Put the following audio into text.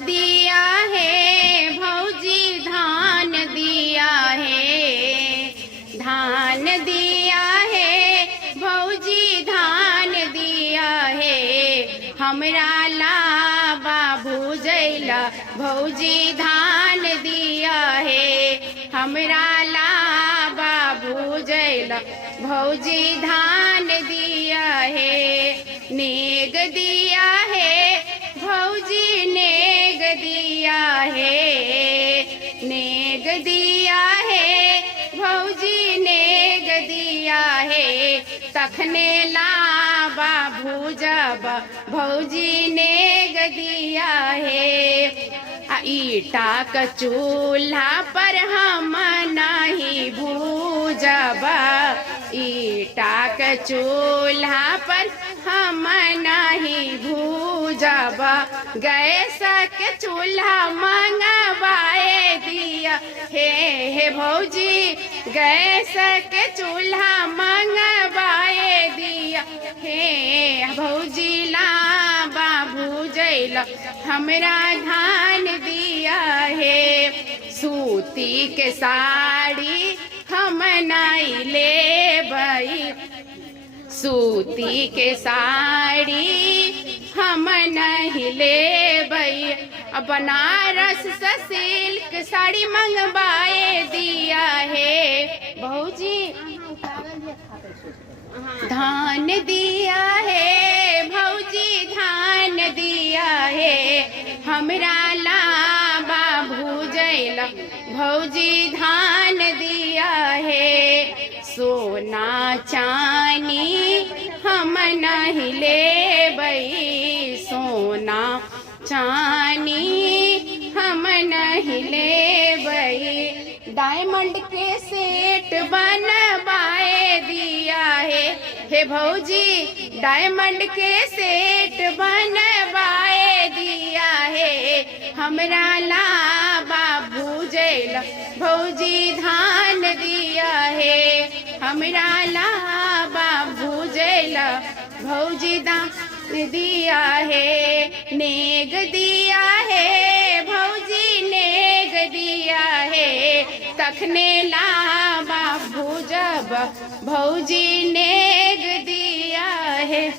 दिया है भौजी धान दिया है, धान दिया है भौजी धान दिया है, हमरा ला बाबू जैला भौजी धान दिया है, हमरा ला बाबू जैला भौजी धान दिया है। नेग दिया है भौजी नेग दिया है, नेग दिया है भौजी नेग दिया है, तखने ला बाबू जब भौजी नेग दिया है। ईटा का चूल्हा पर हम नहीं भूजब, ईटा का चूल्हा पर हम नहीं भूजब, गैस के चूल्हा मंगवाए दिया हे भौजी, गैस के चूल्हा मंगवाए दिया हे भौजी ला बाबू जैला हमरा धान दिया है। सूती के साड़ी हम नहीं लेबई, सूती के साड़ी हम नहीं लेबई, बनारस से सिल्क साड़ी मंगवाए दिया है भौजी धान दिया है भौजी धान दिया है, हमरा ला बाबू जैला भौजी धान दिया है। सोना चानी हम नहीं लेबई, सोना चानी हम नहीं लेबई, डायमंड के सेट बनवाए दिया है भौजी, डायमंड के सेट बनवाए दिया है, हमरा ला बाबू जैला भौजी धान दिया है, हमरा ला बाबू जैला भौजी धान दिया है। नेग दिया है भौजी नेग दिया है, तखने ला बाबू जब भौजी ने